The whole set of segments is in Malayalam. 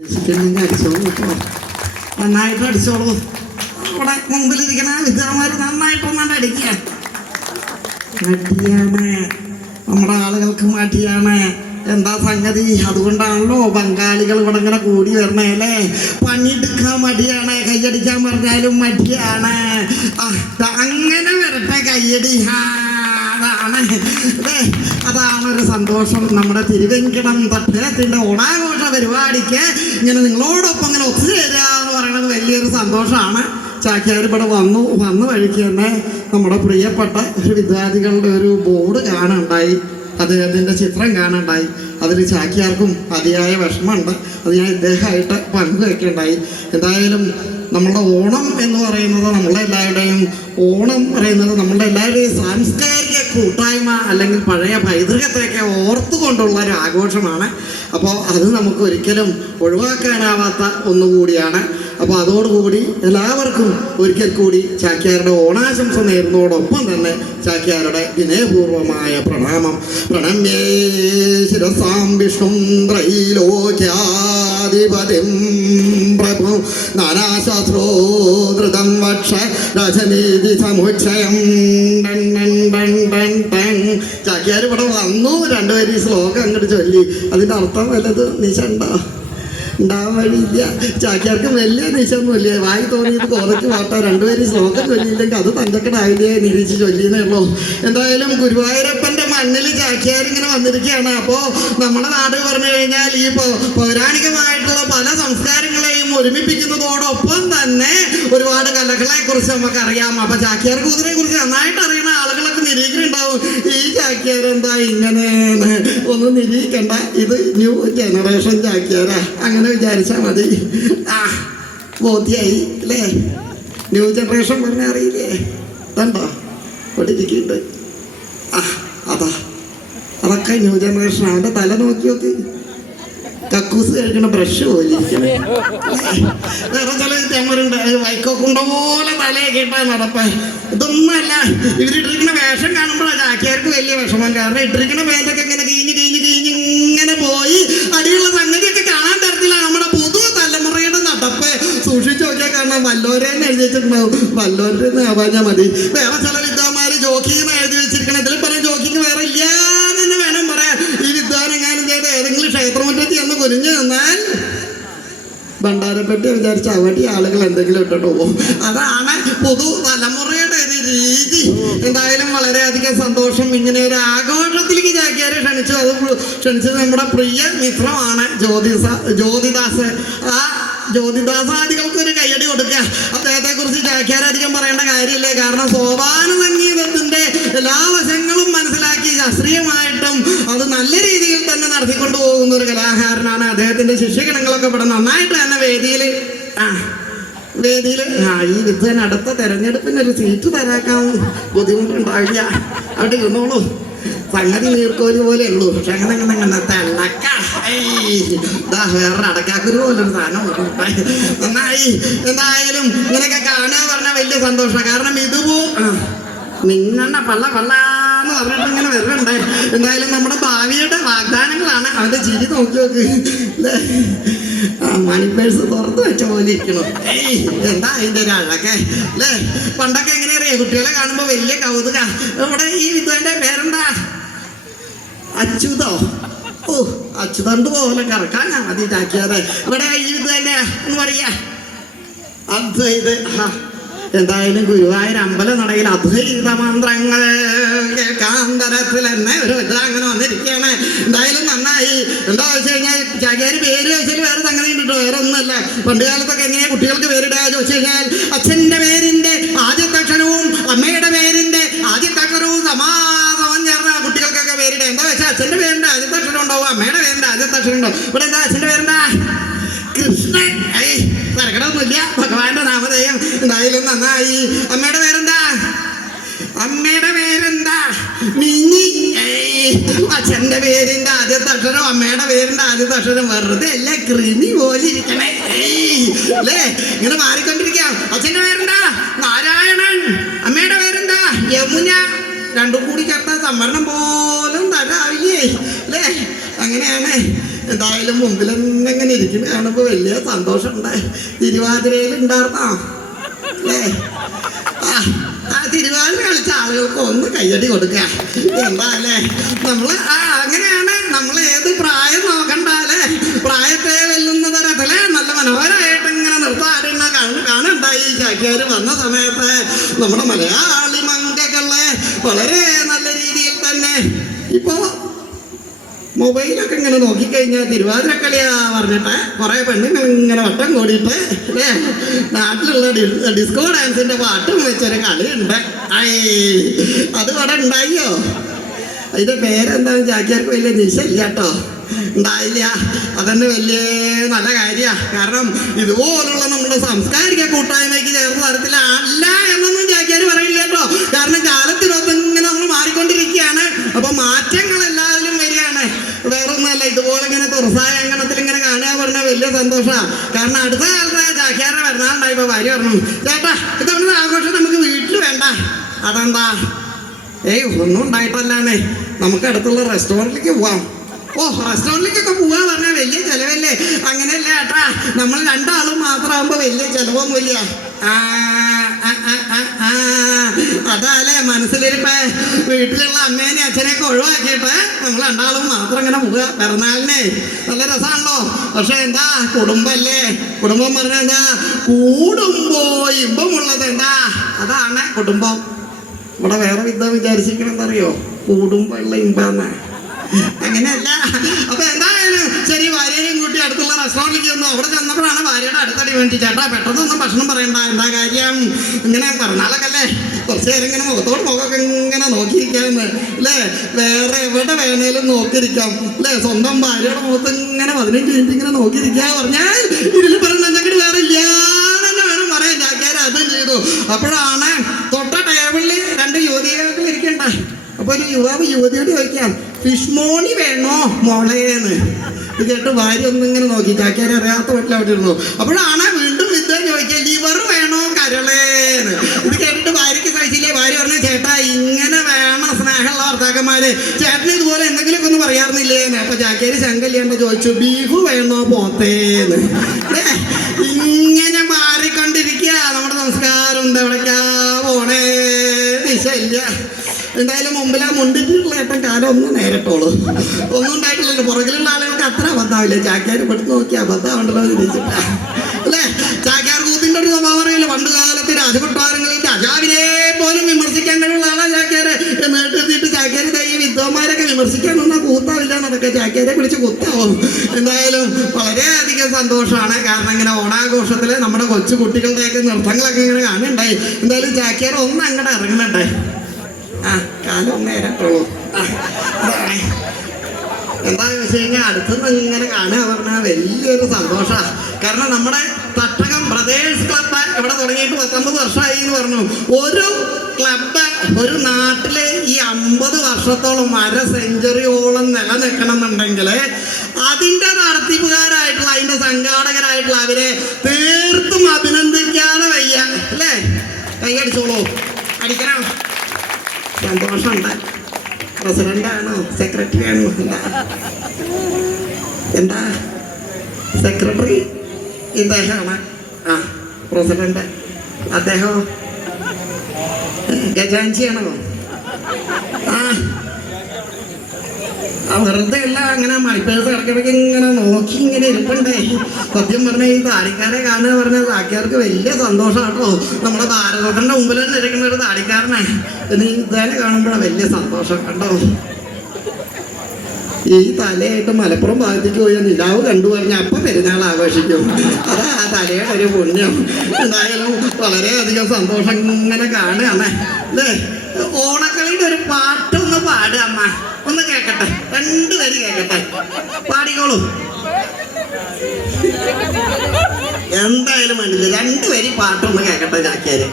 അടിച്ചോളൂ കേട്ടോ, നന്നായിട്ട് അടിച്ചോളൂ. അവിടെ മുമ്പിലിരിക്കണ വിദ്യാമാർ നന്നായിട്ടൊന്നാണ്ട് അടിക്കുക. മടിയാണ്, നമ്മുടെ ആളുകൾക്ക് മടിയാണ്. എന്താ സംഗതി? അതുകൊണ്ടാണല്ലോ ബംഗാളികൾ ഇവിടെ ഇങ്ങനെ കൂടി വരണേ അല്ലേ? പണിയെടുക്കാൻ മടിയാണ്, കയ്യടിക്കാൻ പറഞ്ഞാലും മടിയാണ്. അങ്ങനെ വരട്ടെ കയ്യടി. അതാണൊരു സന്തോഷം. നമ്മുടെ തിരുവെങ്കിടം തട്ടത്തിൻ്റെ ഓണാഘോഷ പരിപാടിക്ക് ഇങ്ങനെ നിങ്ങളോടൊപ്പം ഇങ്ങനെ ഒത്തുചേരുക എന്ന് പറയുന്നത് വലിയൊരു സന്തോഷമാണ്. ചാക്യാർ ഇവിടെ വന്ന വഴിക്ക് തന്നെ നമ്മുടെ പ്രിയപ്പെട്ട ഒരു വിദ്യാർത്ഥികളുടെ ഒരു ബോർഡ് കാണുണ്ടായി, അദ്ദേഹത്തിൻ്റെ ചിത്രം കാണുണ്ടായി. അതിൽ ചാക്യാർക്കും അതിയായ വിഷമമുണ്ട്. അത് ഞാൻ ഇദ്ദേഹമായിട്ട് പങ്കുവയ്ക്കുകയുണ്ടായി. എന്തായാലും നമ്മളുടെ ഓണം എന്ന് പറയുന്നത് നമ്മളെല്ലാവരുടെയും നമ്മളുടെ എല്ലാവരുടെയും സാംസ്കാരിക കൂട്ടായ്മ അല്ലെങ്കിൽ പഴയ പൈതൃകത്തെയൊക്കെ ഓർത്തുകൊണ്ടുള്ള ഒരു ആഘോഷമാണ്. അപ്പോൾ അത് നമുക്ക് ഒരിക്കലും ഒഴിവാക്കാനാവാത്ത ഒന്നുകൂടിയാണ്. അപ്പോൾ അതോടുകൂടി എല്ലാവർക്കും ഒരിക്കൽ കൂടി ചാക്യാരുടെ ഓണാശംസ നേരുന്നതോടൊപ്പം തന്നെ ചാക്യാരുടെ വിനയപൂർവമായ പ്രണാമം. പ്രണമ്യേ ശിരസാം വിഷ്ണും ത്രൈലോക്യാധിപതിം പ്രഭു നാനാശാസ്ത്രോധൃതം വക്ഷ രജനീതി സമുച്ചയം. ചാക്യാർ ഇവിടെ വന്നു, രണ്ടുപേരും ഈ ശ്ലോകം അങ്ങോട്ട് ചൊല്ലി. അതിൻ്റെ അർത്ഥം വല്ലത് നിശണ്ടോ? ഉണ്ടാവാൻ വഴിയില്ല. ചാക്യാർക്ക് വലിയ നിശമൊന്നുമില്ല, വായി തോന്നിയത് കുറച്ച് പാട്ടാ. രണ്ടുപേരും ശ്ലോകം ചൊല്ലിയില്ലെങ്കിൽ അത് തഞ്ചക്കടാവില്ലേ നിരീക്ഷിച്ച് ചൊല്ലിയെന്നേ ഉള്ളൂ. എന്തായാലും ഗുരുവായൂരപ്പൻ്റെ മണ്ണിൽ ചാക്യാരിങ്ങനെ വന്നിരിക്കുകയാണ്. അപ്പോൾ നമ്മുടെ നാട് പറഞ്ഞു കഴിഞ്ഞാൽ ഈ പൗരാണികമായിട്ടുള്ള പല സംസ്കാരങ്ങളെയും ഒരുമിപ്പിക്കുന്നതോടൊപ്പം തന്നെ ഒരുപാട് കലകളെക്കുറിച്ച് നമുക്കറിയാം. അപ്പോൾ ചാക്യാർ കൂതിരയെ കുറിച്ച് നന്നായിട്ട് അറിയുന്ന ആളുകളൊക്കെ നിരീക്ഷണമുണ്ടാവും. ഈ ചാക്യാരെന്താ ഇങ്ങനെയെന്ന് ഒന്നും നിരീക്കണ്ട, ഇത് ന്യൂ ജനറേഷൻ ചാക്യാരാ, അങ്ങനെ വിചാരിച്ചാൽ മതി. ബോധ്യായി അല്ലേ? ന്യൂ ജനറേഷൻ പറഞ്ഞാൽ അറിയില്ലേ? കണ്ടോ ഇവിടെ ഇരിക്കുന്നുണ്ട്. അതൊക്കെ ന്യൂ ജനറേഷൻ. അവൻ്റെ തല നോക്കി നോക്ക്, കക്കൂസ് കഴിക്കണ ബ്രഷ് പോലെ ഇരിക്കണേ. വേറെ ചില തെമ്മരുണ്ട്, വൈക്കോക്കുണ്ട പോലെ തലയൊക്കെ ഇട്ടാൽ നടപ്പേ. ഇതൊന്നുമല്ല, ഇവരിട്ടിരിക്കുന്ന വേഷം കാണുമ്പോഴാണ് ചാക്യാർക്ക് വലിയ വിഷമം. കാരണം ഇട്ടിരിക്കുന്ന പേന്റൊക്കെ ഇങ്ങനെ കിഴിഞ്ഞ് ഇങ്ങനെ പോയി അടിയുള്ള സംഗതിയൊക്കെ കാണാൻ തരത്തിലാണ് നമ്മുടെ പുതു തലമുറയുടെ നടപ്പ്. സൂക്ഷിച്ചു നോക്കിയാൽ കാരണം വല്ലോരെന്ന് എഴുതി വെച്ചിട്ടുണ്ടാവും, വല്ലോരെന്ന് ആവാഞ്ഞാൽ മതി. വേറെ ചില വിദ്വാന്മാർ ജോക്കിന്ന് എഴുതി വെച്ചിരിക്കണം. ഇതിൽ പറഞ്ഞ ജോക്കിങ് വേറെ ഇല്ല എന്ന് തന്നെ വേണം പറയാൻ. ഈ വിദ്വാനെങ്ങാനും ചെയ്ത് ഏതെങ്കിലും ക്ഷേത്രമുറ്റത്തിൽ എന്ന് കുനിഞ്ഞു നിന്നാൽ ഭണ്ഡാരപ്പെട്ടി വിചാരിച്ച അവിടെ ആളുകൾ എന്തെങ്കിലും ഇട്ടിട്ട് പോകും. അതാണ് പൊതു തലമുറയുടെ ഒരു രീതി. എന്തായാലും വളരെയധികം സന്തോഷം. ഇങ്ങനെ ഒരു ആഘോഷത്തിലേക്ക് ചാക്യാരെ ക്ഷണിച്ചു. അത് ക്ഷണിച്ചത് നമ്മുടെ പ്രിയ മിത്രമാണ് ജ്യോതിദാസ്. ആ ജ്യോതിദാസാദികൾക്കൊരു കയ്യടി കൊടുക്കുക. അദ്ദേഹത്തെ കുറിച്ച് ചാക്യാരധികം പറയേണ്ട കാര്യമില്ല. കാരണം സോപാന സംഗീതത്തിൻ്റെ എല്ലാ വശങ്ങളും മനസ്സിലാക്കി ശാസ്ത്രീയമായിട്ടും അത് നല്ല രീതിയിൽ തന്നെ നടത്തിക്കൊണ്ടു പോകുന്ന ഒരു കലാകാരനാണ്. അദ്ദേഹത്തിൻ്റെ ശിഷ്യഗണങ്ങളൊക്കെ ഇവിടെ നന്നായിട്ട് തന്നെ വേദിയിൽ ഈ വിദ്വാൻ അടുത്ത തെരഞ്ഞെടുപ്പിനൊരു സീറ്റ് തരാക്കാൻ ബുദ്ധിമുട്ടുണ്ടാവില്ല. അവിടെ ഇരുന്നോളൂ, സംഗതി നീർക്കോലി പോലെ ഉള്ളൂ. പക്ഷെ അങ്ങനെ തെള്ളക്ക വേറെ അടക്കാക്കുരു പോലൊരു സാധനം നന്നായി. എന്തായാലും ഇങ്ങനെയൊക്കെ കാണുക പറഞ്ഞാൽ വലിയ സന്തോഷമാണ്. കാരണം നിങ്ങളുടെ പള്ളാന്ന് പറഞ്ഞിട്ട് ഇങ്ങനെ വരുന്നുണ്ട്. എന്തായാലും നമ്മുടെ ഭാവിയുടെ വാഗ്ദാനങ്ങളാണ്. അവൻ്റെ ചിരി നോക്കി നോക്ക്, മണിപ്പേഴ്സ് തുറന്നു വെച്ച പോലെ ഇരിക്കണം. എന്താ അതിൻ്റെ ഒരു അഴകെ അല്ലേ? പണ്ടൊക്കെ എങ്ങനെയറിയാം, കുട്ടികളെ കാണുമ്പോൾ വലിയ കൗതുക. ഇവിടെ ഈ വിദ്വാൻ്റെ പേരെന്താ? അച്യുതോ? അച്യുതണ്ട് പോലെ കറക്കാനാ മതി ചാക്യാരെ. ഇവിടെ ഈ വിദ്വാൻ്റെ എന്ന് പറയാ അദ്വൈത്. എന്തായാലും ഗുരുവായൂർ അമ്പലനടയിൽ അദ്വൈത മന്ത്രങ്ങൾ കേൾക്കാൻ തരത്തിൽ തന്നെ ഒരു അങ്ങനെ വന്നിരിക്കുകയാണ്. എന്തായാലും നന്നായി. എന്താ വെച്ച് കഴിഞ്ഞാൽ ചാക്യാർ പേര് ചോദിച്ചാൽ വേറെ സംഗതി കിട്ടോ, വേറെ ഒന്നുമല്ല. പണ്ട് കാലത്തൊക്കെ എങ്ങനെയാണ് കുട്ടികൾക്ക് പേരിടുക ചോദിച്ചു കഴിഞ്ഞാൽ അച്ഛൻ്റെ പേരിൻ്റെ ആദ്യത്തെ അക്ഷരവും അമ്മയുടെ പേരിൻ്റെ ആദ്യത്തെ അക്ഷരവും സമാസമം ചേർന്ന കുട്ടികൾക്കൊക്കെ പേരിടുക. എന്താ വെച്ചാൽ അച്ഛൻ്റെ പേരിൻ്റെ ആദ്യത്തെ അക്ഷരം ഉണ്ടാവും, അമ്മയുടെ പേരിൻ്റെ ആദ്യത്തെ അക്ഷരം ഉണ്ടാവും. ഇവിടെ എന്താ അച്ഛൻ്റെ പേരെന്താ? കൃഷ്ണൻ. തരക്കടൊന്നുമില്ല, ഭഗവാന്റെ നാമധേയം. എന്തായാലും നന്നായി. അമ്മയുടെ പേരെന്താ? മിനി. അച്ഛൻ്റെ പേരിൻ്റെ ആദ്യത്തെ അക്ഷരം അമ്മയുടെ പേരിൻ്റെ ആദ്യത്തെ അക്ഷരം വെറുതെ അല്ല, കൃമി പോലെ ഇരിക്കണേ അല്ലേ? ഇങ്ങനെ മാറിക്കൊണ്ടിരിക്കാം. അച്ഛൻ്റെ പേരെന്താ? നാരായണൻ. അമ്മയുടെ പേരെന്താ? യമുന. രണ്ടും കൂടി ചേർത്താൽ സംവരണം പോലും തരാവില്ലേ അല്ലേ? അങ്ങനെയാണ്. എന്തായാലും മുമ്പിൽ എങ്ങനെ ഇരിക്കുന്ന കാണുമ്പോൾ വലിയ സന്തോഷമുണ്ട്. തിരുവാതിരയിൽ ഉണ്ടായിരുന്നോ അല്ലേ? ആ തിരുവാതിര കളിച്ച ആളുകൾക്ക് ഒന്ന് കയ്യടി കൊടുക്കുക. എന്താ അല്ലേ? നമ്മള് അങ്ങനെയാണ്. നമ്മൾ ഏത് പ്രായം നോക്കണ്ടല്ലേ, പ്രായത്തെ വെല്ലുന്ന തരത്തില് നല്ല മനോഹരമായിട്ട് ഇങ്ങനെ നിർത്താറുന്ന കാണുണ്ടായി. ചാക്യാര് വന്ന സമയത്ത് നമ്മുടെ മലയാളി മങ്കകളെ വളരെ നല്ല രീതിയിൽ തന്നെ ഇപ്പോ മൊബൈലൊക്കെ ഇങ്ങനെ നോക്കിക്കഴിഞ്ഞാൽ തിരുവാതിരക്കളിയാ പറഞ്ഞിട്ട് കുറെ പെണ്ണുങ്ങൾ ഇങ്ങനെ വട്ടം കൂടിയിട്ട് അല്ലേ നാട്ടിലുള്ള ഡിസ്കോ ഡാൻസിന്റെ പാട്ടും വെച്ചൊരു കളിയുണ്ട്. അത് ഇവിടെ ഉണ്ടായോ? അതിന്റെ പേരെന്താണെന്ന് ചാക്യാർക്ക് വലിയ നിശയില്ല കേട്ടോ, ഉണ്ടായില്ല. അതന്നെ വലിയ നല്ല കാര്യമാണ്. കാരണം ഇതുപോലുള്ള നമ്മുടെ സാംസ്കാരിക കൂട്ടായ്മയ്ക്ക് ചേർന്ന തരത്തിലല്ല എന്നൊന്നും ചാക്യാർ പറയില്ല കേട്ടോ. കാരണം കാലത്തിനൊപ്പം ഇങ്ങനെ നമ്മൾ മാറിക്കൊണ്ടിരിക്കുകയാണ്. അപ്പൊ മാറ്റങ്ങൾ എല്ലാവരും വരികയാണ്. വേറൊന്നുമല്ല, ഇതുപോലെ ഇങ്ങനെ തുറസായ അങ്കണത്തിൽ ഇങ്ങനെ കാണുക പറഞ്ഞാൽ വലിയ സന്തോഷമാണ്. കാരണം അടുത്ത കാലത്ത് ചാക്യാരുടെ പെരുന്നാളുണ്ടായപ്പോ ഭാര്യ പറഞ്ഞു, ചേട്ടാ ഇതവണത്തെ ആഘോഷം നമുക്ക് വീട്ടിൽ വേണ്ട. അതെന്താ? ഒന്നും ഉണ്ടായിട്ടല്ലാന്നേ, നമുക്ക് അടുത്തുള്ള റെസ്റ്റോറൻറ്റിലേക്ക് പോവാം. റെസ്റ്റോറൻറ്റിലേക്കൊക്കെ പോവാ പറഞ്ഞാൽ വലിയ ചെലവല്ലേ? അങ്ങനെയല്ല ഏട്ടാ, നമ്മൾ രണ്ടാളും മാത്രമാകുമ്പോ വലിയ ചെലവൊന്നുമില്ല. അതല്ലേ മനസ്സിലിരിപ്പേ. വീട്ടിലുള്ള അമ്മേനെ അച്ഛനെയൊക്കെ ഒഴിവാക്കിയിട്ട് നമ്മൾ രണ്ടാളും മാത്രം ഇങ്ങനെ പോവുക പിറന്നാളിനെ. നല്ല രസമാണല്ലോ. പക്ഷെ എന്താ, കുടുംബല്ലേ. കുടുംബം പറഞ്ഞാൽ എന്താ? കൂടുമ്പോ ഇമ്പമുള്ളത് എന്താ? അതാണ് കുടുംബം. ഇവിടെ വേറെ വിധം വിചാരിച്ചിരിക്കണെന്തറിയോ? കൂടുമ്പോ ഉള്ള ഇമ്പാന്ന്. അങ്ങനെയല്ല. അപ്പൊ എന്തായാലും ശരി, ഭാര്യയും കൂട്ടി അടുത്തുള്ള റെസ്റ്റോറൻറ്റിലേക്ക് വന്നു. അവിടെ ചെന്നപ്പോഴാണ് ഭാര്യയുടെ അടുത്തടി വേണ്ടി, ചേട്ടാ പെട്ടെന്നൊന്നും ഭക്ഷണം പറയണ്ട, എന്താ കാര്യം? ഇങ്ങനെ പറഞ്ഞാലൊക്കെ അല്ലേ കുറച്ച് നേരം ഇങ്ങനെ മുഖത്തോട് മുഖമൊക്കെ ഇങ്ങനെ നോക്കിയിരിക്കാന്ന് അല്ലേ? വേറെ എവിടെ വേണേലും നോക്കിയിരിക്കാം അല്ലേ? സ്വന്തം ഭാര്യയുടെ മുഖത്ത് ഇങ്ങനെ 15 മിനിറ്റ് ഇങ്ങനെ നോക്കിയിരിക്കാ പറഞ്ഞാൽ ഇതിൽ പറഞ്ഞ ഞങ്ങൾ വേറെ ഇല്ല തന്നെ വേണം പറയാൻ. ചാക്യാര് അതും ചെയ്തു. അപ്പോഴാണ് തൊട്ട ടേബിളിൽ 2 യുവതികൾ ഇരിക്കണ്ടേ. അപ്പൊ ഒരു യുവാവ് യുവതിയോട് ചോദിക്കാം, ഫിഷ് മോണി വേണോ മോളേന്ന്. ഇത് കേട്ട് ഭാര്യ ഒന്നിങ്ങനെ നോക്കി. ചാക്യാരെ അറിയാത്ത വീട്ടിൽ അവിടെ ഇരുന്നു. അപ്പോഴാണ് വീണ്ടും വിദ്വാൻ ചോദിക്കുക, ലിവർ വേണോ കരളേന്ന്. ഇത് കേട്ടിട്ട് ഭാര്യയ്ക്ക് കഴിച്ചില്ലേ. ഭാര്യ പറഞ്ഞു, ചേട്ടാ ഇങ്ങനെ വേണം സ്നേഹമുള്ള ഭർത്താക്കന്മാര്. ചേട്ടന് ഇതുപോലെ എന്തെങ്കിലുമൊക്കെ ഒന്ന് പറയാറുന്നില്ലേന്ന്. അപ്പൊ ചാക്യാര് ശങ്കല്യാണ്ട് ചോദിച്ചു, ബീഫ് വേണോ പോത്തേന്ന്. ഇങ്ങനെ മാറിക്കൊണ്ടിരിക്കുക നമ്മുടെ സംസ്കാരം. എവിടേക്കാ പോണേ ദിശയില്ല. എന്തായാലും മുമ്പിൽ ആ മുണ്ടിട്ടുള്ള ഏട്ടൻ കാലം ഒന്നും നേരിട്ടോളൂ. ഒന്നും ഉണ്ടായിട്ടില്ലല്ലോ. പുറകിലുള്ള ആളുകൾക്ക് അത്ര അബദ്ധമാവില്ല. ചാക്യാർ പെടുത്ത് നോക്കി അബദ്ധമുണ്ടല്ലോ തിരിച്ചിട്ട അല്ലേ? ചാക്യാർ കൂത്തിന്റെ ഒരു സ്വഭാവം അറിയില്ല. പണ്ട് കാലത്ത് രാജകൊട്ടാരങ്ങളിൽ രാജാവിനെ പോലും വിമർശിക്കാൻ കഴിയുള്ള ആളാണ് ചാക്യാര്. നേട്ടെത്തിയിട്ട് ചാക്യാര് ഈ വിദ്വാന്മാരൊക്കെ വിമർശിക്കാൻ ഒന്നും കൂത്താവില്ല എന്നതൊക്കെ ചാക്യാരെ വിളിച്ച് കുത്താവും. എന്തായാലും വളരെയധികം സന്തോഷമാണ്. കാരണം ഇങ്ങനെ ഓണാഘോഷത്തില് നമ്മുടെ കൊച്ചു കുട്ടികളുടെയൊക്കെ നൃത്തങ്ങളൊക്കെ ഇങ്ങനെ കാണുന്നുണ്ടായി. എന്തായാലും ചാക്യാർ ഒന്ന് അങ്ങോട്ട് ഇറങ്ങണണ്ടേ. കാലം നേരട്ടുള്ളൂ. എന്താന്ന് വെച്ച് കഴിഞ്ഞാൽ അടുത്തുനിന്ന് ഇങ്ങനെ കാണുക പറഞ്ഞാൽ വലിയൊരു സന്തോഷമാണ്. കാരണം നമ്മുടെ തട്ടകം ബ്രദേഴ്സ് ക്ലബ്ബ് ഇവിടെ തുടങ്ങിയിട്ട് 19 വർഷമായി എന്ന് പറഞ്ഞു. ഒരു ക്ലബ്ബ് ഒരു നാട്ടിലെ ഈ 50 വർഷത്തോളം 1/2 സെഞ്ചുറിയോളം നിലനിൽക്കണം എന്നുണ്ടെങ്കിൽ അതിൻ്റെ നടത്തിപ്പുകാരായിട്ടുള്ള അതിൻ്റെ സംഘാടകരായിട്ടുള്ള അവരെ തീർത്തും അഭിനന്ദിക്കാതെ വയ്യ അല്ലേ? കൈയടിച്ചോളൂ, അടിക്കണം. സന്തോഷമുണ്ട്. പ്രസിഡന്റാണോ സെക്രട്ടറി ആണോ? എന്താ സെക്രട്ടറി ഇദ്ദേഹമാണ്. പ്രസിഡന്റ് അദ്ദേഹം ഗജാഞ്ചിയാണോ? വെറുതെ അല്ല, അങ്ങനെ മണിപ്പേഴ്സ് ഇടയ്ക്കിടയ്ക്ക് ഇങ്ങനെ നോക്കി ഇങ്ങനെ ഇരിപ്പണ്ടേ. സത്യം പറഞ്ഞ ഈ താടിക്കാരെ കാണുക പറഞ്ഞാൽ ചാക്യാർക്ക് വലിയ സന്തോഷമാട്ടോ. നമ്മുടെ ഭാരതത്തിന്റെ മുമ്പിൽ തന്നെ ഇരിക്കുന്ന ഒരു താടിക്കാരനെ ഇനി ഇതന്നെ കാണുമ്പോഴാണ് വലിയ സന്തോഷം. കണ്ടോ, ഈ തലയായിട്ട് മലപ്പുറം ഭാഗത്തേക്ക് പോയി നിലാവ് കണ്ടു പറഞ്ഞാൽ അപ്പം പെരുന്നാൾ ആഘോഷിക്കും. അതാ ആ തലയുടെ ഒരു പുണ്യം. എന്തായാലും വളരെയധികം സന്തോഷം ഇങ്ങനെ കാണുകയാണ് അല്ലേ? ഓണക്കളിയുടെ ഒരു പാട്ടൊന്ന് പാടുക അമ്മ, ഒന്ന് കേക്കട്ടെ. 2 വരി കേക്കട്ടെ, പാടിക്കോളൂ. എന്തായാലും വേണ്ടില്ല, 2 വരി പാട്ടൊന്ന് കേക്കട്ടെ ചാക്യാര്.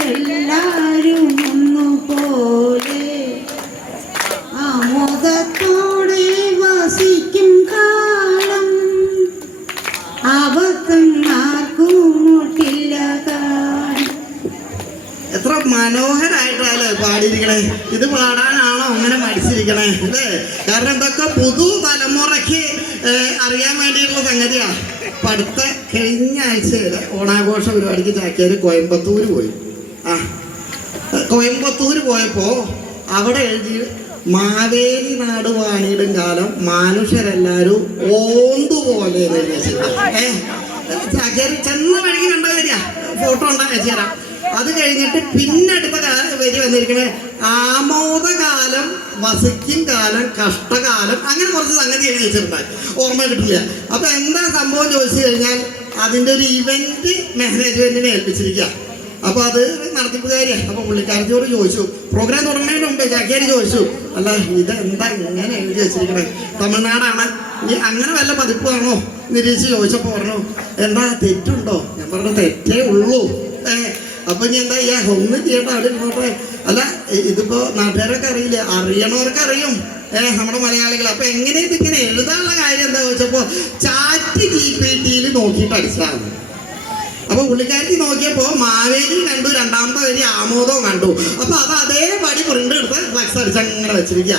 മനുഷ്യരെല്ലാരും ഒന്നുപോലെ ആമോദത്തോടെ വസിക്കും കാലം അബദ്ധം ആർക്കും മുട്ടില്ല. പാടിയിരിക്കണേ? ഇത് പാടാനാണോ അങ്ങനെ മടിച്ചിരിക്കണേ അല്ലേ? കാരണം ഇതൊക്കെ പുതുതലമുറയ്ക്ക് അറിയാൻ വേണ്ടിയിട്ടുള്ള സംഗതിയാ. അടുത്ത കഴിഞ്ഞ ആഴ്ചയിലെ ഓണാഘോഷ പരിപാടിക്ക് ചാക്യാർ കോയമ്പത്തൂർ പോയി. കോയമ്പത്തൂർ പോയപ്പോ അവിടെ എഴുതി മാവേലി നാട് വാണിയിടും കാലം മനുഷ്യരെല്ലാരും ഓന്തുപോലെ ചാക്യാർ ചെന്ന വഴിക്ക് കണ്ട കാര്യ ഫോട്ടോ ഉണ്ടാക്കി വെച്ചുതരാം. അത് കഴിഞ്ഞിട്ട് പിന്നെ അടുത്ത വരി വന്നിരിക്കണേ ആമോദകാലം, വസിക്കും കാലം, കഷ്ടകാലം, അങ്ങനെ കുറച്ച് സംഗതി എഴുതി വെച്ചിട്ടുണ്ടായി. ഓർമ്മ കിട്ടില്ല. അപ്പൊ എന്താ സംഭവം ചോദിച്ചു കഴിഞ്ഞാൽ അതിൻ്റെ ഒരു ഇവന്റ് മാനേജ്മെന്റിനെ ഏൽപ്പിച്ചിരിക്കുക. അപ്പൊ അത് നടത്തിപ്പുകാരിയാണ്. അപ്പൊ പുള്ളിക്കാരത്തിയോട് ചോദിച്ചു, പ്രോഗ്രാം തുടങ്ങുന്നതിന് മുമ്പേ ചാക്യാർ ചോദിച്ചു, അല്ല ഇതെന്താ ഇങ്ങനെ എഴുതി വെച്ചിരിക്കണേ, തമിഴ്നാടാണ്, ഈ അങ്ങനെ വല്ല പതിപ്പാണോ നിരീക്ഷിച്ച് ചോദിച്ചപ്പോ പറഞ്ഞു, എന്താ തെറ്റുണ്ടോ? ഞാൻ പറഞ്ഞു തെറ്റേ ഉള്ളൂ. അപ്പൊ ഇനി എന്താ ചെയ്യാ, ഒന്നും ചെയ്യണ്ട, അവിടെ ഇരുന്നോട്ടെ. അല്ല ഇതിപ്പോ നാട്ടുകാരൊക്കെ അറിയില്ല, അറിയണവർക്ക് അറിയും നമ്മുടെ മലയാളികൾ. അപ്പൊ എങ്ങനെ ഇതിങ്ങനെ എഴുതാനുള്ള കാര്യം എന്താ ചോദിച്ചപ്പോ ചാറ്റ് GPT നോക്കിയിട്ട് അടിച്ചതാണ്. അപ്പൊ പുള്ളിക്കാരത്തി നോക്കിയപ്പോ മാവേലി കണ്ടു, രണ്ടാമത്തെ വരി ആമോദവും കണ്ടു. അപ്പൊ അത് അതേപടി പ്രിന്റ് എടുത്ത് ഫ്ലക്സ് അടിച്ചങ്ങനെ വെച്ചിരിക്കുക.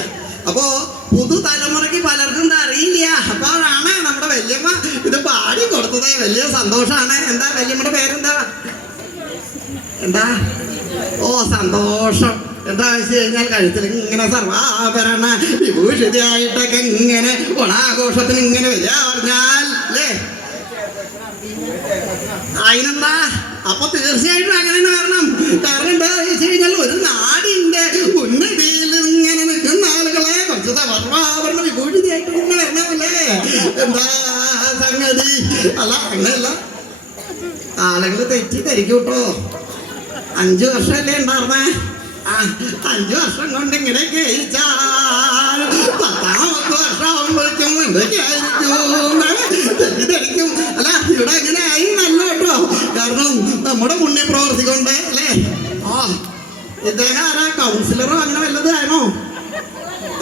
അപ്പോ പുതുതലമുറയ്ക്ക് പലർക്കും ഇത് അറിയില്ല. അപ്പോഴാണ് നമ്മുടെ വല്യമ്മ ഇത് പാടി കൊടുത്തത്. വലിയ സന്തോഷാണ്. എന്താ വല്യമ്മയുടെ പേരെന്താ? എന്താ? ഓ സന്തോഷം. എന്താ വെച്ച് കഴിഞ്ഞാൽ കഴുത്തിൽ ഇങ്ങനെ സർവാഭരണ വിഭൂഷിതയായിട്ടൊക്കെ ഇങ്ങനെ ഓണാഘോഷത്തിന് ഇങ്ങനെ വരിക പറഞ്ഞാൽ അല്ലേ? അതിനെന്താ? അപ്പൊ തീർച്ചയായിട്ടും അങ്ങനെ തന്നെ വരണം. കാരണം എന്താ വെച്ച് കഴിഞ്ഞാൽ ഒരു നാടിന്റെ ഉന്നതിയിൽ ഇങ്ങനെ നിൽക്കുന്ന ആളുകളെ കുറച്ച് സർവാഭരണ വിഭൂഷിതയായിട്ട് ഇങ്ങനെ വരണമല്ലേ? എന്താ സംഗതി? അല്ല അങ്ങനെയല്ല, ആളുകൾ തെറ്റിദ്ധരിക്കും കേട്ടോ. 5 വർഷമല്ലേ ഉണ്ടായിരുന്നേ? 5 വർഷം കൊണ്ട് ഇങ്ങനെ കഴിച്ചാൽ 10ാമത്തെ വർഷം ആവുമ്പോഴേക്കും തെറ്റിദ്ധരിക്കും. അല്ല ഇവിടെ എങ്ങനെ ആയി നല്ല കേട്ടോ. കാരണം നമ്മുടെ പുണ്യ പ്രവർത്തി കൊണ്ട് അല്ലേ? ഇദ്ദേഹം ആരാ? കൗൺസിലറോ അങ്ങനെ വല്ലതും ആണോ?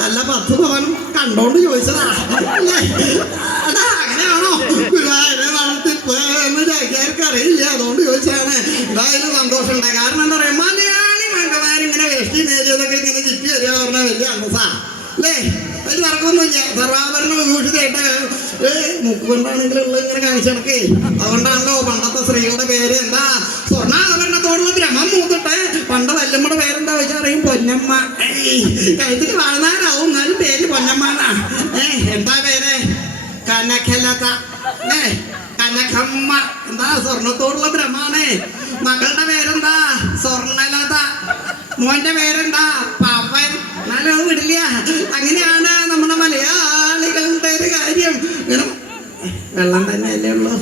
അല്ല 10 പവനും കണ്ടോണ്ട് ചോദിച്ചതാ അല്ലേ? അതാ അങ്ങനെയാണോ? നടത്തിപ്പെന്ന് ചാക്യാർക്ക് അറിയില്ല, അതുകൊണ്ട് ചോദിച്ചാണ്. എന്തായാലും സന്തോഷമുണ്ടായി. കാരണം എന്താ പറയാ, മലയാളി മംഗമാരിങ്ങനെ വേഷ്ടി നേരിയതൊക്കെ ഇങ്ങനെ ചുറ്റി വരിക പറഞ്ഞാൽ വലിയ അന്തസാ അല്ലേ? അതിൽ തർക്കമൊന്നുമില്ല. സർവാഭരണ വിഭൂഷിതയായിട്ട് മുക്കുകൊണ്ടാണെങ്കിലുള്ള ഇങ്ങനെ കാണിച്ചടക്കേ. അതുകൊണ്ടാണല്ലോ പണ്ടത്തെ സ്ത്രീകളുടെ പേര് എന്താ? സ്വർണ്ണാഭരണത്തോടുള്ള ഭ്രമം മൂത്തിട്ട് പണ്ട് വല്യമ്മയുടെ പേരെന്താ വെച്ചാൽ അറിയും? പൊന്നമ്മ. കഴുത്തിൽ വളർന്നാലാവും, എന്നാലും പേര് പൊന്നമ്മന്നാ. എന്താ പേര്? കനകലത. കനകമ്മ. എന്താ? സ്വർണത്തോടുള്ള ഭ്രമാണ്. മകളുടെ പേരെന്താ? സ്വർണലത. മോന്റെ പേരെന്താ? പവൻ. എന്നാലും അത് വിടില്ല. അങ്ങനെയാണ് നമ്മുടെ മലയാളികളുടെ ഒരു കാര്യം. ഇങ്ങനെ വെള്ളം തന്നെയല്ലേ ഉള്ളൂ.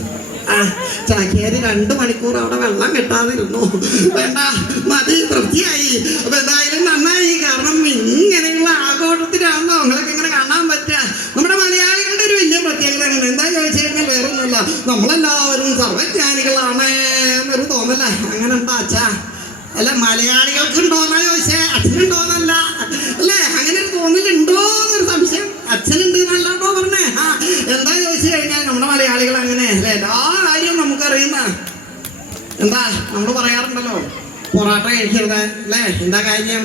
ചാക്യാര് 2 മണിക്കൂർ അവിടെ വെള്ളം കിട്ടാതിരുന്നു. വേണ്ട, മതി, തൃപ്തിയായി. അപ്പൊ എന്തായാലും നന്നായി. കാരണം ഇങ്ങനെയുള്ള ആഘോഷത്തിലാണല്ലോ നിങ്ങളൊക്കെ ഇങ്ങനെ കാണാൻ പറ്റുക. നമ്മുടെ മലയാളികളുടെ ഒരു വലിയ പ്രത്യേകത എന്താ ചോദിച്ചു കഴിഞ്ഞാൽ വേറൊന്നുമല്ല, നമ്മളെല്ലാവരും സർവജ്ഞാനികളാണ് എന്നൊരു തോന്നല. അങ്ങനെ ഉണ്ടോ അച്ഛാ? അല്ല മലയാളികൾക്കുണ്ടോന്നാ ചോദിച്ചേ, അച്ഛനുണ്ടോന്നല്ല അല്ലേ? അങ്ങനെ ഒരു തോന്നലുണ്ടോ എന്നൊരു സംശയം. അച്ഛനുണ്ട് എന്നല്ലാണ്ടോ പറഞ്ഞേ? എന്താ ചോദിച്ചു കഴിഞ്ഞാൽ നമ്മുടെ മലയാളികൾ അങ്ങനെ അല്ലേ? എല്ലാ കാര്യവും നമുക്കറിയുന്ന. എന്താ നമ്മൾ പറയാറുണ്ടല്ലോ, പൊറാട്ട കഴിക്കരുത് അല്ലേ? എന്താ കാര്യം?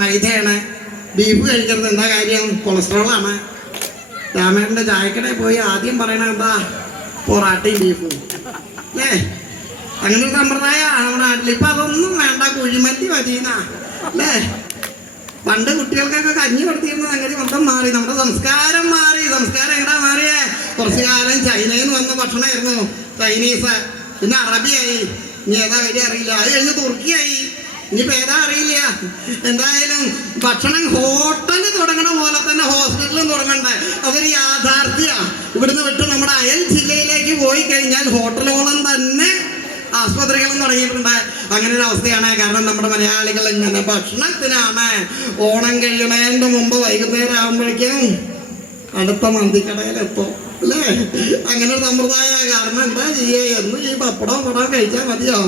മൈദയാണ്. ബീഫ് കഴിക്കരുത്, എന്താ കാര്യം? കൊളസ്ട്രോളാണ്. രാമേട്ടൻ്റെ ചായക്കടയിൽ പോയി ആദ്യം പറയണ എന്താ? പൊറാട്ടയും ബീഫും അല്ലേ? അങ്ങനെ ഒരു സമ്പ്രദായമാണ് നമ്മുടെ നാട്ടിൽ. ഇപ്പൊ അതൊന്നും വേണ്ട, കുഴിമന്തി മതിയെന്നാ അല്ലേ? പണ്ട് കുട്ടികൾക്കൊക്കെ കഞ്ഞി കൊടുത്തിരുന്ന സംഗതി മൊത്തം മാറി. നമ്മുടെ സംസ്കാരം മാറി. സംസ്കാരം എങ്ങടാ മാറിയേ? കുറച്ചു കാലം ചൈനയിൽ നിന്ന് വന്ന ഭക്ഷണമായിരുന്നു, ചൈനീസ്. പിന്നെ അറബിയായി. ഇനി ഏതാ വരി അറിയില്ല. അത് കഴിഞ്ഞ് തുർക്കിയായി. ഇനിയിപ്പോ ഏതാ അറിയില്ല. എന്തായാലും ഭക്ഷണം ഹോട്ടല് തുടങ്ങണ പോലെ തന്നെ ഹോസ്പിറ്റലും തുടങ്ങണ്ടേ? അതൊരു യാഥാർത്ഥ്യമാണ്. ഇവിടുന്ന് വിട്ട് നമ്മുടെ അയൽ ജില്ലയിലേക്ക് പോയി കഴിഞ്ഞാൽ ഹോട്ടലുകളും തന്നെ ആസ്പത്രികളും തുടങ്ങിയിട്ടുണ്ട്. അങ്ങനെ ഒരു അവസ്ഥയാണ്. കാരണം നമ്മുടെ മലയാളികൾ ഇങ്ങനെ ഭക്ഷണത്തിനാണ്. ഓണം കഴിയണതിൻ്റെ മുമ്പ് വൈകുന്നേരം ആകുമ്പോഴേക്കും അടുത്ത മന്തിക്കടയിലെത്തും അല്ലേ? അങ്ങനെ ഒരു സമ്പ്രദായ. കാരണം എന്താ ചെയ്യുക, എന്ന് ഈ പപ്പടം കഴിച്ചാൽ മതിയോ?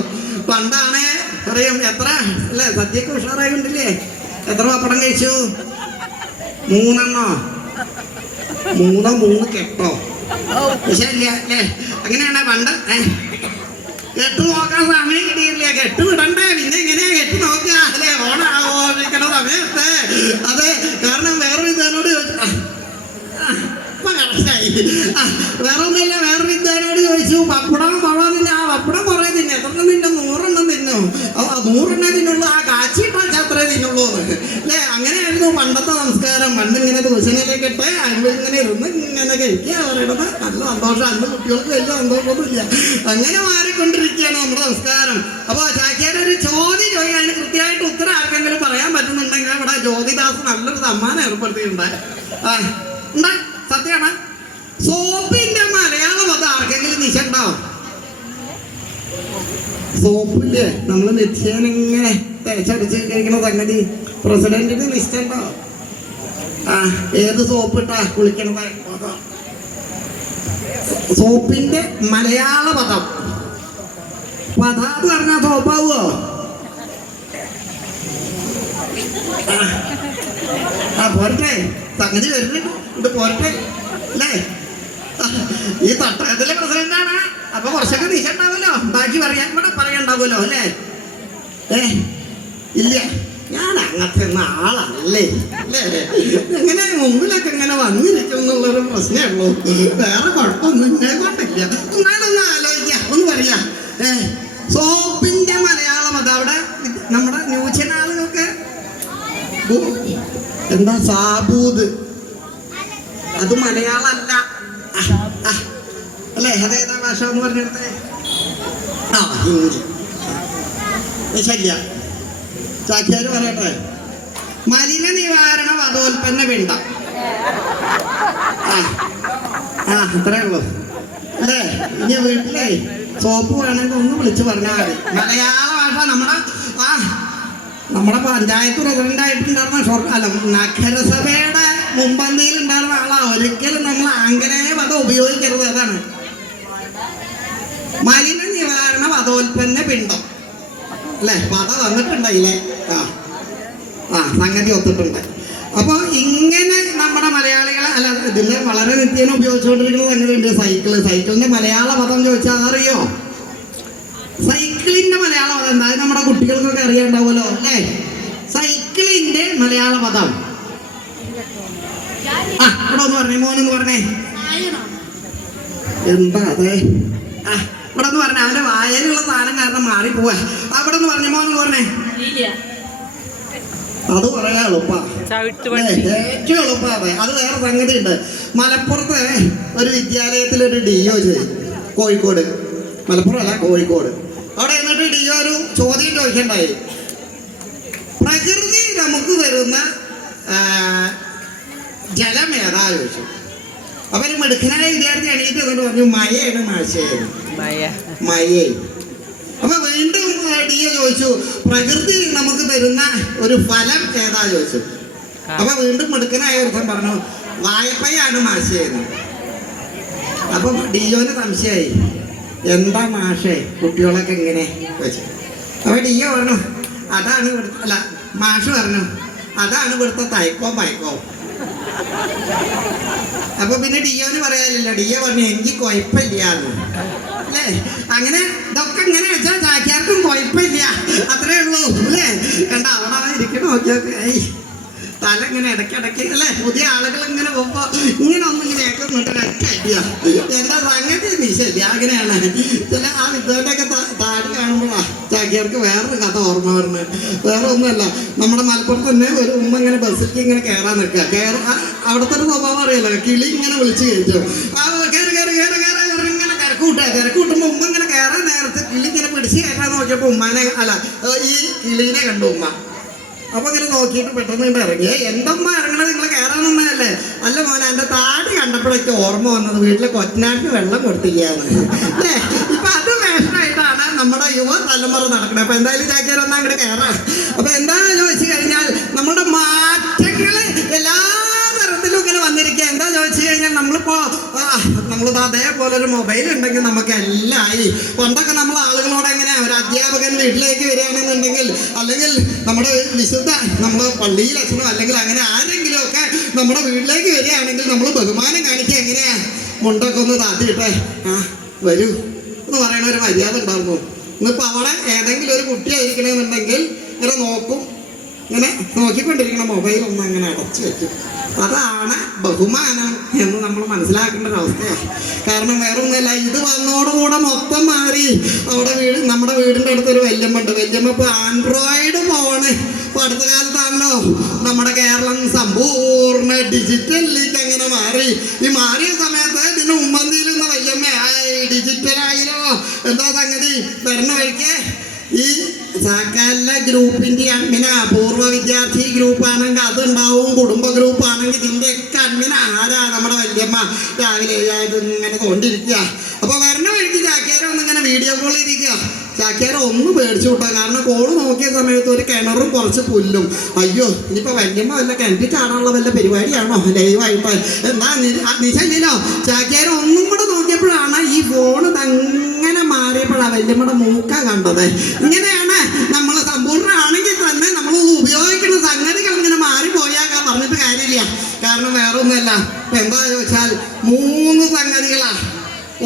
പണ്ടാണ് പറയും എത്ര അല്ലേ, സദ്യക്ക് ഉഷാറായി ഉണ്ടില്ലേ? എത്ര പപ്പടം കഴിച്ചു? 3 എണ്ണോ? 3 കെട്ടോ? ശരില്ല അല്ലേ? അങ്ങനെയാണ് പണ്ട്. കെട്ട് നോക്കാൻ സമയം കിട്ടിയില്ല. കെട്ട് വിടണ്ടേ, പിന്നെ എങ്ങനെയാ കെട്ട് നോക്കുക അല്ലെ? ഓണാഘോഷിക്കണ സമയത്ത്. അതെ, കാരണം വേറൊരു ഇതോട് വേറെ ഒന്നുമില്ല. വേറൊരു വിദ്യാനോട് ചോദിച്ചു, പപ്പടം പഴമില്ല. ആ പപ്പടം കുറേ തിന്നു. എത്ര തിന്നും? 100 തിന്നും. 100 തിന്നുള്ളൂ. ആ കാച്ചിട്ടാ അത്രേ തിന്നുള്ളൂ അല്ലേ? അങ്ങനെയായിരുന്നു പണ്ടത്തെ സംസ്കാരം. പണ്ടിങ്ങനെ ദൂഷണിയിലേക്ക് ഇട്ട് ഇങ്ങനെ ഇരുന്ന് ഇങ്ങനെ കഴിക്കുക പറയണത്. നല്ല സന്തോഷം. അന്ന് കുട്ടികൾക്ക് വലിയ സന്തോഷമൊന്നുമില്ല. അങ്ങനെ മാറിക്കൊണ്ടിരിക്കുകയാണ് നമ്മുടെ സംസ്കാരം. അപ്പോൾ ചാക്യാരുടെ ഒരു ചോദ്യം ചോദിക്കാൻ, അതിന് കൃത്യമായിട്ട് ഉത്തരം ആർക്കെങ്കിലും പറയാൻ പറ്റുന്നുണ്ടെങ്കിൽ ഇവിടെ ജ്യോതിദാസ് നല്ലൊരു സമ്മാനം ഏർപ്പെടുത്തിയിട്ടുണ്ട്. ആ ഉണ്ടാ, സത്യമാണ്. സോപ്പിന്റെ മലയാളം അത് ആർക്കെങ്കിലും നിശണ്ടാവും? സോപ്പില്ലേ നമ്മള് നിത്യേന ഇങ്ങനെ തേച്ചടിച്ച് കഴിക്കണ സംഗതി പ്രസിഡന്റിന് നിശ്ചയുണ്ടോ? ആ, ഏത് സോപ്പിട്ടാ കുളിക്കണത്? സോപ്പിന്റെ മലയാള പദം പദാത് പറഞ്ഞാൽ സോപ്പാവോ? ആ പോരട്ടെ, സംഗതി വരുന്നുണ്ട്. പോരട്ടെ അല്ലേ? ഈ തട്ടകത്തിലെ പ്രസിഡന്റാണ്. അപ്പൊ കുറച്ചൊക്കെ നിശ ഉണ്ടാവുമല്ലോ. ബാക്കി പറയാൻ ഇവിടെ പറയണ്ടാവുമല്ലോ അല്ലേ? ഇല്ല, ഞാൻ അങ്ങനത്തെ ആളല്ലേ അല്ലേ? എങ്ങനെ മുമ്പിലൊക്കെ ഇങ്ങനെ വന്നിരിക്കും എന്നുള്ളൊരു പ്രശ്നമേ ഉള്ളൂ. വേറെ കുഴപ്പമൊന്നും ഇന്നെ കൊണ്ടില്ല. എന്നാലൊന്ന് ആലോചിക്കാം, ഒന്ന് പറയാ. സോപ്പിന്റെ മലയാളം അത് അവിടെ നമ്മുടെ ന്യൂജനാളുകൾക്ക് എന്താ സാബൂത്, അത് മലയാളമല്ല അല്ലേ? അതേതാ ഭാഷ എന്ന് പറഞ്ഞെടുത്തേ? ആ, ഹിന്ദി. ശരിയാ. ചാക്യാര് പറയട്ടെ, മലിന നിവാരണ വധോൽപ്പന്ന പിണ്ടം. അത്രേ ഉള്ളൂ അല്ലേ? ഇനി വീട്ടിലേ സോപ്പ് വേണമെങ്കിൽ ഒന്ന് വിളിച്ചു പറഞ്ഞാൽ മതി. മലയാള ഭാഷ നമ്മുടെ പഞ്ചായത്ത് പ്രസിഡന്റായിട്ടുണ്ടായിരുന്ന അല്ല നഗരസഭയുടെ മുമ്പന്തിയിൽ ഉണ്ടായിരുന്ന ആളാ. ഒരിക്കലും നമ്മൾ ആംഗലേയ പദം ഉപയോഗിക്കരുത്. അതാണ് മലിന നിവാരണ വധോൽപ്പന്ന പിണ്ടം അല്ലേ? പദം വന്നിട്ടുണ്ടായില്ലേ? സംഗതി ഒത്തിട്ടുണ്ട്. അപ്പൊ ഇങ്ങനെ നമ്മുടെ മലയാളികളെ അല്ല ഇതിന്റെ വളരെ നിത്യേന ഉപയോഗിച്ചുകൊണ്ടിരിക്കുന്ന സംഗതിയുണ്ട്. സൈക്കിളിന്റെ മലയാള പദം ചോദിച്ചാൽ അറിയോ? സൈക്കിളിന്റെ മലയാള പദം എന്താ? നമ്മുടെ കുട്ടികൾക്കൊക്കെ അറിയാണ്ടാവുമല്ലോ അല്ലേ? സൈക്കിളിന്റെ മലയാള പദം ഇവിടെ ഒന്ന് പറഞ്ഞേ, മോനെന്ന് പറഞ്ഞേ. എന്താ അതെ? ഇവിടെ ഒന്ന് പറഞ്ഞേ. അവന്റെ വായനയുള്ള സാധനം കാരണം മാറിപ്പോവാ. അവിടെ ഒന്ന് പറഞ്ഞേ, മോനെന്ന് പറഞ്ഞേ. അത് പറയാ എളുപ്പാ, ഏറ്റവും എളുപ്പാ. അതെ, അത് വേറെ സംഗതി ഉണ്ട്. മലപ്പുറത്ത് ഒരു വിദ്യാലയത്തിലൊരു DO ചെയ്തു. കോഴിക്കോട്, മലപ്പുറം അല്ല കോഴിക്കോട്. അവിടെ എന്നിട്ട് DO ഒരു ചോദ്യം ചോദിക്കണ്ടായി. പ്രകൃതി നമുക്ക് തരുന്ന ജലം ഏതാ ചോദിച്ചു. അപ്പൊ ഒരു മിടുക്കനായ വിദ്യാർത്ഥി എണീറ്റ് എന്നിട്ട് പറഞ്ഞു മഴയാണ് മാഷയായിരുന്നു. മഴയെ. അപ്പൊ വീണ്ടും DO ചോദിച്ചു പ്രകൃതി നമുക്ക് തരുന്ന ഒരു ഫലം ഏതാ ചോദിച്ചു. അപ്പൊ വീണ്ടും മിടുക്കനായ ഒരുത്തൻ പറഞ്ഞു വായ്പയാണ് മാഷയായിരുന്നു. അപ്പം DOന് സംശയമായി, എന്താ മാഷേ കുട്ടികളൊക്കെ എങ്ങനെ വെച്ചു. അപ്പൊ DO പറഞ്ഞു അതാണ് ഇവിടുത്തെ അല്ല മാഷ് പറഞ്ഞു അതാണ് ഇവിടുത്തെ തയക്കോ പയക്കോ. അപ്പൊ പിന്നെ DOന് പറയാനില്ല. DO പറഞ്ഞു എനിക്ക് കുഴപ്പമില്ല അല്ലേ? അങ്ങനെ ഇതൊക്കെ ഇങ്ങനെ വെച്ചാൽ ചാക്യാർക്കും കുഴപ്പമില്ല, അത്രേ ഉള്ളൂ അല്ലേ? കണ്ട അവിടെ ഇരിക്കണ നോക്കിയൊക്കെ തല ഇങ്ങനെ ഇടയ്ക്കിടയ്ക്ക് അല്ലേ? പുതിയ ആളുകൾ ഇങ്ങനെ പോകുമ്പോ ഇങ്ങനെ ഒന്നും ഇങ്ങനെയൊക്കെ ഐഡിയ എന്താ സംഗതി നിശല്ല. അങ്ങനെയാണ് ചില ആ വിദ്യാർത്ഥിയൊക്കെ താടി കാണുമ്പോഴാ ചാക്യാർക്ക് വേറൊരു കഥ ഓർമ്മ വരുന്നത്. വേറെ ഒന്നുമല്ല, നമ്മുടെ മലപ്പുറത്ത് തന്നെ ഒരു ഉമ്മ ഇങ്ങനെ ബസ്സിലേക്ക് ഇങ്ങനെ കയറാൻ നിൽക്കുക. അവിടുത്തെ ഒരു സ്വഭാവം അറിയാലോ, കിളി ഇങ്ങനെ വിളിച്ച് കയറ്റും. ഇങ്ങനെ തിരക്കൂട്ടുമ്പോ ഉമ്മ ഇങ്ങനെ കയറാൻ നേരത്തെ കിളി ഇങ്ങനെ പിടിച്ച് കയറ്റാൻ നോക്കിയപ്പോ ഉമ്മാനെ അല്ല ഈ കിളീനെ കണ്ടു ഉമ്മ. അപ്പൊ ഇങ്ങനെ നോക്കിയിട്ട് പെട്ടെന്ന് ഇങ്ങോട്ട് ഇറങ്ങി. എന്തമ്മ ഇറങ്ങണത്, നിങ്ങൾ കയറാനൊന്നല്ലേ? അല്ല മോനെ, എൻ്റെ താടി കണ്ടപ്പോഴേക്ക് ഓർമ്മ വന്നത് വീട്ടിലെ കൊറ്റനാട്ടിന് വെള്ളം കൊടുത്തില്ലാന്ന് അല്ലേ? ഇപ്പൊ അത് വേഷമായിട്ടാണ് നമ്മുടെ യുവ തലമുറ നടക്കുന്നത്. അപ്പൊ എന്തായാലും ചാക്കിയാരൊന്നും അങ്ങോട്ട് കയറാം. അപ്പൊ എന്താ ചോദിച്ചു കഴിഞ്ഞാൽ നമ്മുടെ മാറ്റങ്ങൾ എല്ലാ തരത്തിലും ഇങ്ങനെ വന്നിരിക്കുക. എന്താ ചോദിച്ചു കഴിഞ്ഞാൽ നമ്മളിപ്പോ അതേപോലെ ഒരു മൊബൈൽ ഉണ്ടെങ്കിൽ നമുക്ക് എല്ലാം ആയി. പണ്ടൊക്കെ നമ്മൾ ആളുകളോട് എങ്ങനെ ഒരു അധ്യാപകൻ വീട്ടിലേക്ക് വരികയാണെന്നുണ്ടെങ്കിൽ അല്ലെങ്കിൽ നമ്മുടെ നമ്മൾ പള്ളിയിൽ അച്ഛനോ അല്ലെങ്കിൽ അങ്ങനെ ആരെങ്കിലും ഒക്കെ നമ്മുടെ വീട്ടിലേക്ക് വരികയാണെങ്കിൽ നമ്മൾ ബഹുമാനം കാണിക്കുക എങ്ങനെയാ? മുണ്ടൊക്കെ ഒന്ന് താത്തിയിട്ടെ വരൂ എന്ന് പറയുന്ന ഒരു മര്യാദ ഉണ്ടായിരുന്നു. ഇന്നിപ്പോൾ അവിടെ ഏതെങ്കിലും ഒരു കുട്ടി ആയിരിക്കണമെന്നുണ്ടെങ്കിൽ ഇങ്ങനെ നോക്കും, ഇങ്ങനെ നോക്കിക്കൊണ്ടിരിക്കുന്ന മൊബൈൽ ഒന്ന് അങ്ങനെ അടച്ചു വെക്കും. അതാണ് ബഹുമാനം എന്ന് നമ്മൾ മനസ്സിലാക്കേണ്ട ഒരവസ്ഥയാണ്. കാരണം വേറെ ഒന്നുമില്ല, ഇത് വന്നോടുകൂടെ മൊത്തം മാറി. അവിടെ നമ്മുടെ വീടിൻ്റെ അടുത്തൊരു വല്യമ്മ ഉണ്ട്. വല്യമ്മ ഇപ്പോൾ ആൻഡ്രോയിഡ് ഫോണ് ഇപ്പോൾ അടുത്ത കാലത്താണല്ലോ നമ്മുടെ കേരളം സമ്പൂർണ്ണ ഡിജിറ്റലിലേക്ക് അങ്ങനെ മാറി. ഈ മാറിയ സമയത്ത് ഇതിന് ഉമ്മന്തിയിലുന്ന വല്യമ്മ ഡിജിറ്റലായാലോ എന്താ സംഗതി വരുന്ന വഴിക്ക് ഈ സകല ഗ്രൂപ്പിൻ്റെ അഡ്മിന, പൂർവ്വ വിദ്യാർത്ഥി ഗ്രൂപ്പാണെങ്കിൽ അതുണ്ടാവും, കുടുംബ ഗ്രൂപ്പാണെങ്കിൽ ഇതിൻ്റെയൊക്കെ അഡ്മിന ആരാ? നമ്മുടെ വല്യമ്മ രാവിലെ ഇങ്ങനെ തോണ്ടിരിക്കുക. അപ്പോൾ വരണ വഴിക്ക് ചാക്യാരെ ഒന്നിങ്ങനെ വീഡിയോ കോൾ ഇരിക്കുക. ചാക്യാരെ ഒന്ന് പേടിച്ചു വിട്ടോ. കാരണം കോള് നോക്കിയ സമയത്ത് ഒരു കിണറും കുറച്ച് പുല്ലും. അയ്യോ, ഇനിയിപ്പോൾ വല്യമ്മ വല്ല കിണറ്റിൽ ചാടാനുള്ള വല്ല പരിപാടിയാണോ ലൈവായിട്ട്? എന്താ നിശല്ലോ? ചാക്യാരെ ഒന്നും കൂടെ നോക്കിയപ്പോഴാണ് ഈ ഫോണ് അങ്ങനെ മാറിയപ്പോഴാണ് വല്യമ്മയുടെ മൂക്ക കണ്ടത്. ഇങ്ങനെയാണ് നമ്മൾ സമ്പൂർണ്ണമാണെങ്കിൽ തന്നെ നമ്മൾ ഉപയോഗിക്കുന്ന സംഗതികൾ ഇങ്ങനെ മാറിപ്പോയാൽ പറഞ്ഞിട്ട് കാര്യമില്ല. കാരണം വേറെ ഒന്നുമല്ല. ഇപ്പം എന്താ ചോദിച്ചാൽ 3 സംഗതികളാണ്.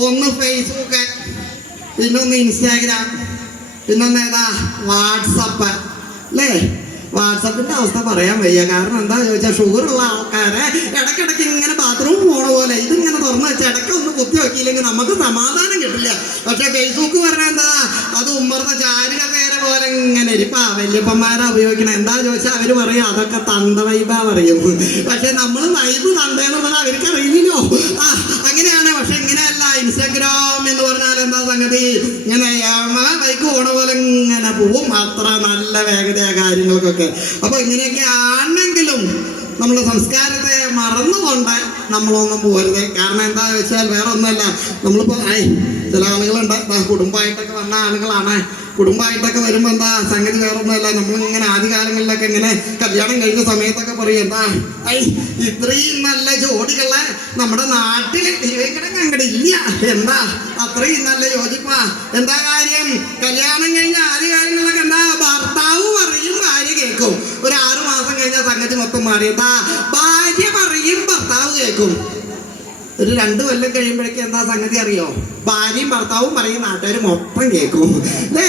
ഒന്ന് ഫേസ്ബുക്ക്, പിന്നൊന്ന് ഇൻസ്റ്റാഗ്രാം, പിന്നൊന്ന് ഏതാ വാട്സപ്പ് അല്ലേ? വാട്സപ്പിൻ്റെ അവസ്ഥ പറയാൻ വയ്യ. കാരണം എന്താ ചോദിച്ചാൽ ഷുഗറുള്ള ആൾക്കാരെ ഇടയ്ക്കിടയ്ക്ക് ഇങ്ങനെ ബാത്റൂം പോണ പോലെ ഇതിങ്ങനെ തുറന്നു വെച്ചാൽ ഇടയ്ക്ക് ഒന്ന് കുത്തി വെക്കിയില്ലെങ്കിൽ നമുക്ക് സമാധാനം കിട്ടില്ല. പക്ഷെ ഫേസ്ബുക്ക് പറഞ്ഞാൽ എന്താ, അത് ഉമ്മർന്ന ചാരുക പേരെ പോലെ ഇങ്ങനെ ഇരിപ്പാ വല്യപ്പന്മാരാ ഉപയോഗിക്കണം. എന്താ ചോദിച്ചാൽ അവർ പറയും അതൊക്കെ തന്ത വൈബാ പറയും. പക്ഷെ നമ്മൾ വൈബ് തന്തേന്ന് പറഞ്ഞാൽ അവർക്ക് അറിയില്ലല്ലോ. അങ്ങനെയാണ്. പക്ഷെ ഇങ്ങനെയല്ല. ഇൻസ്റ്റാഗ്രാം എന്ന് പറഞ്ഞാൽ എന്താ സംഗതി, ഇങ്ങനെ ബൈക്ക് പോണ പോലെ ഇങ്ങനെ പോവും. അത്ര നല്ല വേഗതയാ കാര്യങ്ങൾക്കൊക്കെ. അപ്പൊ ഇങ്ങനെയൊക്കെ ആണെങ്കിലും നമ്മുടെ സംസ്കാരത്തെ മറന്നുകൊണ്ട് നമ്മളൊന്നും പോരുത്. കാരണം എന്താ വെച്ചാൽ വേറെ ഒന്നുമല്ല. നമ്മളിപ്പോൾ ചില ആളുകളുണ്ട് കുടുംബമായിട്ടൊക്കെ വന്ന ആളുകളാണ്. കുടുംബമായിട്ടൊക്കെ വരുമ്പോൾ എന്താ സംഗതി വേറെ ഒന്നുമല്ല. നമ്മളിങ്ങനെ ആദ്യകാലങ്ങളിലൊക്കെ ഇങ്ങനെ കല്യാണം കഴിഞ്ഞ സമയത്തൊക്കെ പറയും എന്താ ഇത്രയും നല്ല ജോഡികളെ നമ്മുടെ നാട്ടിൽ അങ്ങോട്ട് ഇല്ല. എന്താ അത്രയും നല്ല യോജിപ്പാ? എന്താ കാര്യം? കല്യാണം കഴിഞ്ഞ ആദ്യകാലങ്ങളിലൊക്കെ എന്താ ഭർത്താവ് പറയും ഭാര്യ കേൾക്കും. ഒരു 6 മാസം കഴിഞ്ഞാൽ സംഗതി മൊത്തം മാറി. എന്താ ഭാര്യ പറയും ഭർത്താവ് കേൾക്കും. ഒരു 2 കൊല്ലം കഴിയുമ്പോഴേക്കും എന്താ സംഗതി അറിയോ? ഭാര്യയും ഭർത്താവും പറയും നാട്ടുകാർ മൊത്തം കേൾക്കും അല്ലേ?